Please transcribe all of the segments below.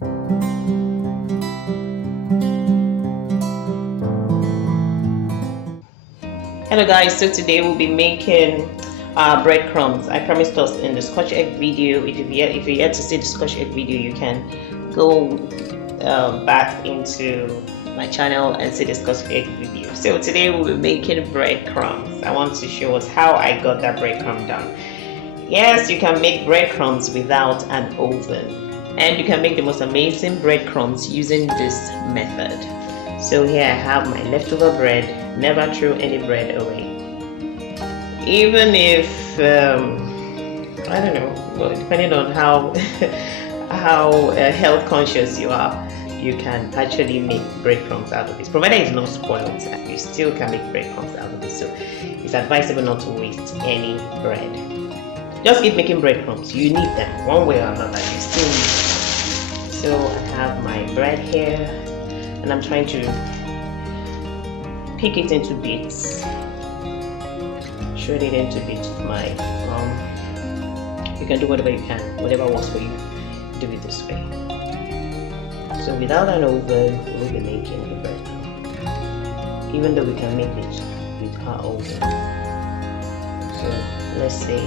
Hello guys, so today we'll be making breadcrumbs. I promised us in the Scotch egg video. If you're yet to see the Scotch egg video, you can go back into my channel and see the Scotch egg video. So today we'll be making breadcrumbs. I want to show us how I got that breadcrumb done. Yes, you can make breadcrumbs without an oven, and you can make the most amazing breadcrumbs using this method. So here I have my leftover bread. Never throw any bread away. Even if I don't know, well, depending on how health conscious you are, you can actually make breadcrumbs out of this. Provided it's not spoiled, you still can make breadcrumbs out of this. So it's advisable not to waste any bread. Just keep making breadcrumbs. You need them one way or another. You still need them. So I have my bread here, and I'm trying to pick it into bits, shred it into bits with my you can do whatever you can, whatever works for you, do it this way. So without an oven, we'll be making the bread, even though we can make it with our oven. So let's say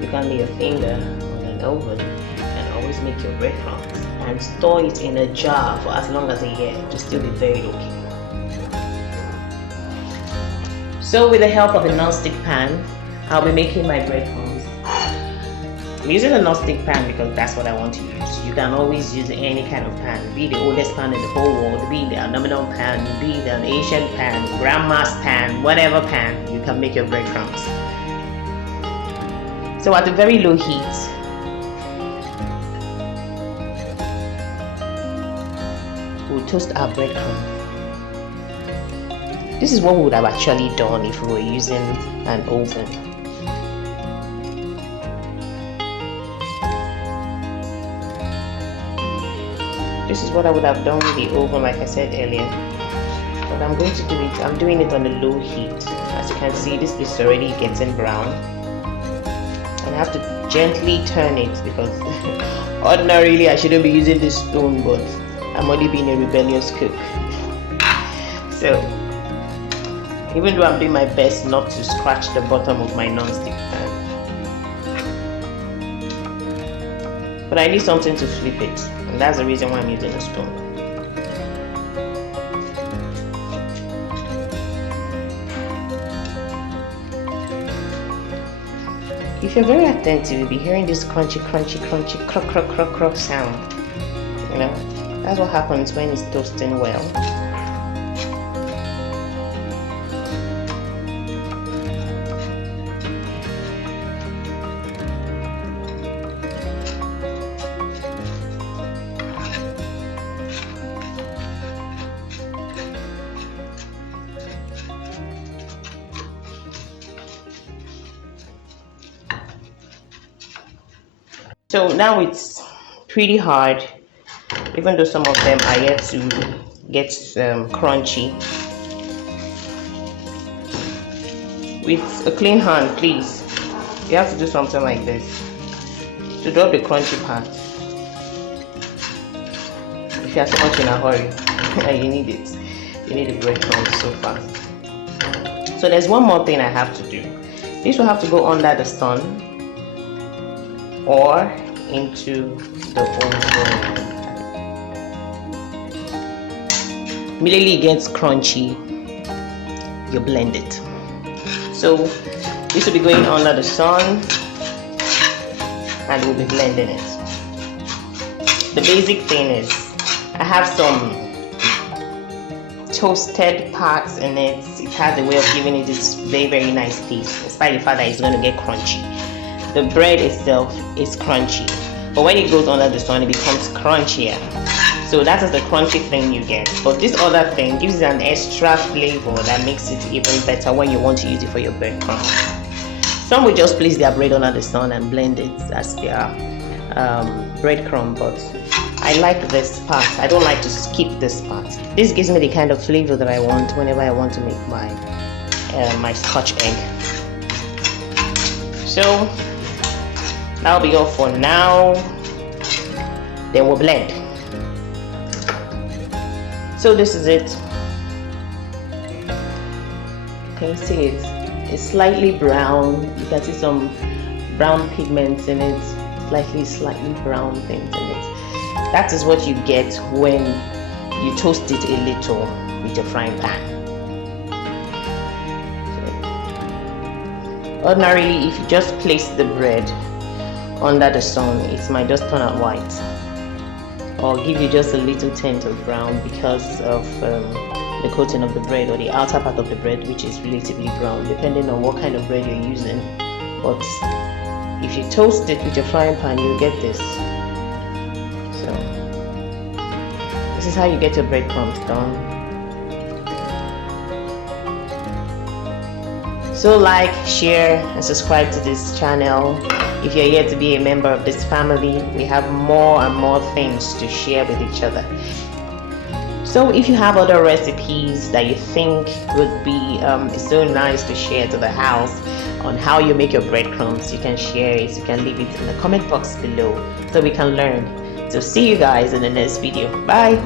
you can lay your finger on an oven, you can always make your breadcrumbs and store it in a jar for as long as a year to still be very okay. So with the help of a non-stick pan, I'll be making my breadcrumbs. I'm using a non-stick pan because that's what I want to use. You can always use any kind of pan, be the oldest pan in the whole world, be the aluminum pan, be the Asian pan, grandma's pan, whatever pan, you can make your breadcrumbs. So at a very low heat, we'll toast our breadcrumbs. This is what we would have actually done if we were using an oven. This is what I would have done with the oven, like I said earlier. But I'm going to do it, I'm doing it on a low heat. As you can see, this is already getting brown. And I have to gently turn it because ordinarily I shouldn't be using this spoon, but I'm only being a rebellious cook. So even though I'm doing my best not to scratch the bottom of my non-stick pan, but I need something to flip it, and that's the reason why I'm using a spoon. If you're very attentive, you'll be hearing this crunchy, crunchy, crunchy, crock, crock, crock, crock sound. You know, that's what happens when it's toasting well. So now it's pretty hard, even though some of them are yet to get crunchy. With a clean hand, please, you have to do something like this to drop the crunchy part. If you are so much in a hurry and you need it, you need the breadcrumbs so fast. So there's one more thing I have to do. This will have to go under the sun or into the oven. Immediately it gets crunchy, you blend it. So this will be going under the sun and we'll be blending it. The basic thing is I have some toasted parts in it. It has a way of giving it this very, very nice taste, despite the fact that it's going to get crunchy. The bread itself is crunchy, but when it goes under the sun, it becomes crunchier. So that is the crunchy thing you get. But this other thing gives it an extra flavor that makes it even better when you want to use it for your breadcrumbs. Some will just place their bread under the sun and blend it as their breadcrumb, but I like this part. I don't like to skip this part. This gives me the kind of flavor that I want whenever I want to make my my Scotch egg. So that'll be all for now. Then we'll blend. So this is it. Can you see it? It's slightly brown. You can see some brown pigments in it, slightly brown things in it. That is what you get when you toast it a little with your frying pan. Ordinarily, if you just place the bread under the sun, it might just turn out white or give you just a little tint of brown because of the coating of the bread or the outer part of the bread, which is relatively brown depending on what kind of bread you're using. But if you toast it with your frying pan, you'll get this. So this is how you get your breadcrumbs done. So like, share and subscribe to this channel. If you're here to be a member of this family, we have more and more things to share with each other. So if you have other recipes that you think would be so nice to share to the house on how you make your breadcrumbs, you can share it. You can leave it in the comment box below so we can learn. So see you guys in the next video. Bye.